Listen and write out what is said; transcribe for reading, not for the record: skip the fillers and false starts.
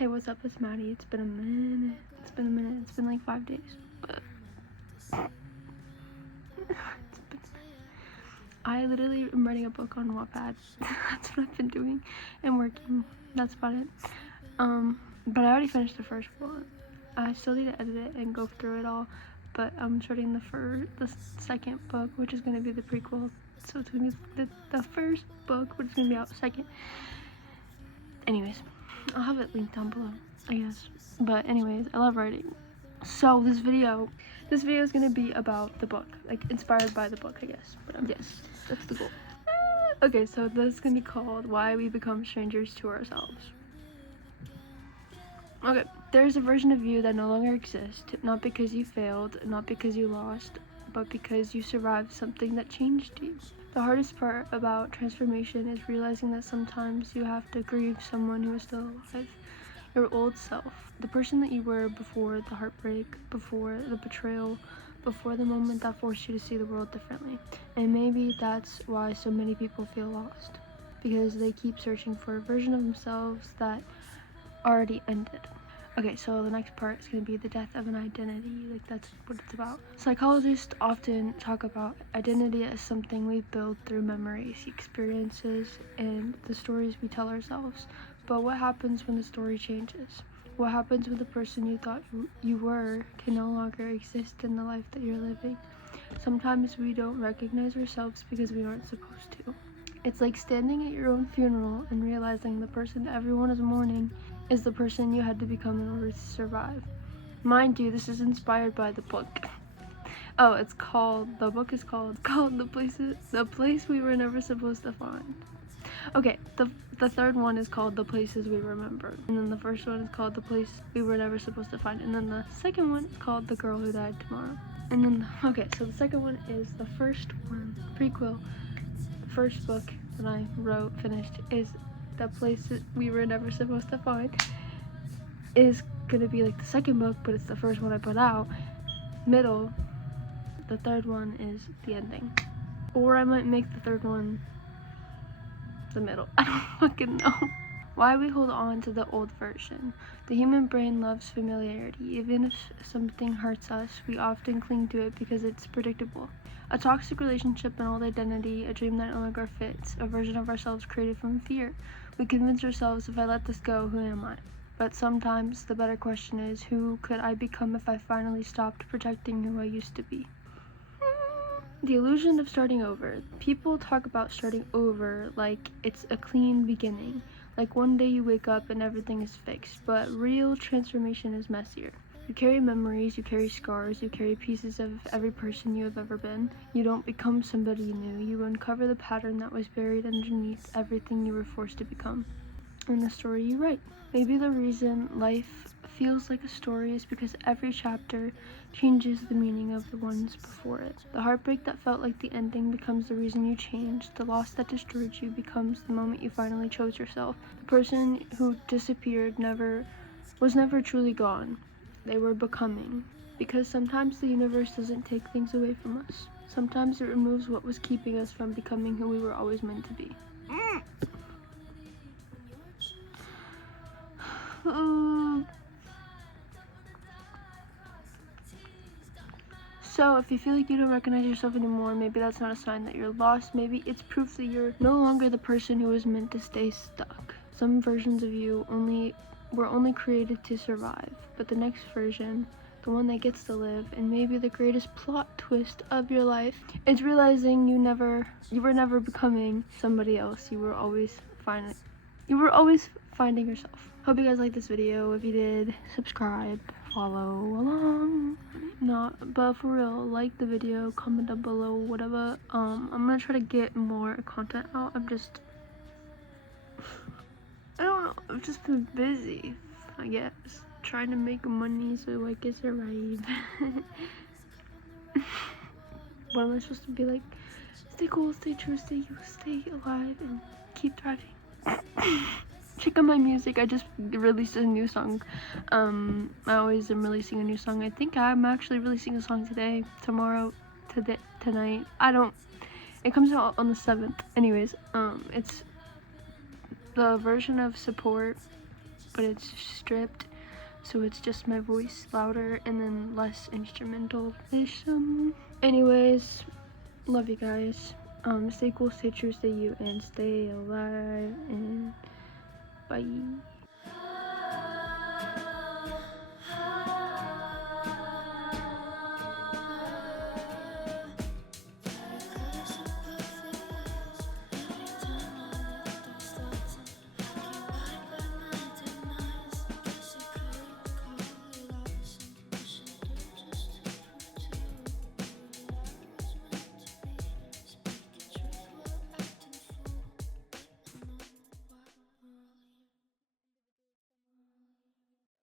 Hey, what's up? It's Maddie. It's been a minute. It's been like 5 days. But I literally am writing a book on Wattpad. That's what I've been doing and working. That's about it. But I already finished the first one. I still need to edit it and go through it all. But I'm starting the second book, which is gonna be the prequel. So it's gonna be the first book, which is gonna be out second. Anyways, I'll have it linked down below, I guess. But anyways, I love writing. So this video is gonna be about the book, like inspired by the book, I guess. But yes, that's the goal. Okay, so this is gonna be called Why We Become Strangers to Ourselves. Okay, there's a version of you that no longer exists, not because you failed, not because you lost, but because you survived something that changed you. The hardest part about transformation is realizing that sometimes you have to grieve someone who is still alive. Your old self, the person that you were before the heartbreak, before the betrayal, before the moment that forced you to see the world differently. And maybe that's why so many people feel lost, because they keep searching for a version of themselves that already ended. Okay, so the next part is going to be the death of an identity. Like, that's what it's about. Psychologists often talk about identity as something we build through memories, experiences, and the stories we tell ourselves. But what happens when the story changes? What happens when the person you thought you were can no longer exist in the life that you're living? Sometimes we don't recognize ourselves because we aren't supposed to. It's like standing at your own funeral and realizing the person everyone is mourning is the person you had to become in order to survive. Mind you, this is inspired by the book. Oh, the book is called The Place We Were Never Supposed to Find. Okay, the third one is called The Places We Remember. And then the first one is called The Place We Were Never Supposed to Find. And then the second one is called The Girl Who Died Tomorrow. And then, okay, so the second one is the first one, prequel. The first book that I finished, is The Places We Were Never Supposed to Find. Is gonna be like the second book, but it's the first one I put out. Middle, the third one is the ending. Or I might make the third one the middle. I don't fucking know. Why we hold on to the old version. The human brain loves familiarity. Even if something hurts us, we often cling to it because it's predictable. A toxic relationship, an old identity, a dream that no longer fits, a version of ourselves created from fear. We convince ourselves, if I let this go, who am I? But sometimes the better question is, who could I become if I finally stopped protecting who I used to be? The illusion of starting over. People talk about starting over like it's a clean beginning. Like one day you wake up and everything is fixed, but real transformation is messier. You carry memories, you carry scars, you carry pieces of every person you have ever been. You don't become somebody new, you uncover the pattern that was buried underneath everything you were forced to become. And the story you write. Maybe the reason life feels like a story is because every chapter changes the meaning of the ones before it. The heartbreak that felt like the ending becomes the reason you changed. The loss that destroyed you becomes the moment you finally chose yourself. The person who disappeared was never truly gone. They were becoming. Because sometimes the universe doesn't take things away from us. Sometimes it removes what was keeping us from becoming who we were always meant to be. So if you feel like you don't recognize yourself anymore, maybe that's not a sign that you're lost. Maybe it's proof that you're no longer the person who was meant to stay stuck. Some versions of you were only created to survive, but the next version, the one that gets to live, and maybe the greatest plot twist of your life, is realizing you were never becoming somebody else. You were always finding yourself. Hope you guys liked this video. If you did, subscribe, follow along. But for real, like the video, comment down below, whatever. I'm gonna try to get more content out. I don't know, I've just been busy, I guess, trying to make money so I can survive. What am I supposed to be like? Stay cool, stay true, stay you, stay alive, and keep thriving. Check out my music. I just released a new song. I always am releasing a new song. I think I'm actually releasing a song tonight. It comes out on the 7th. Anyways, it's the version of Support but it's stripped, so it's just my voice louder and then less instrumental-ish. Anyways, love you guys. Stay cool, stay true, stay you, and stay alive, and bye.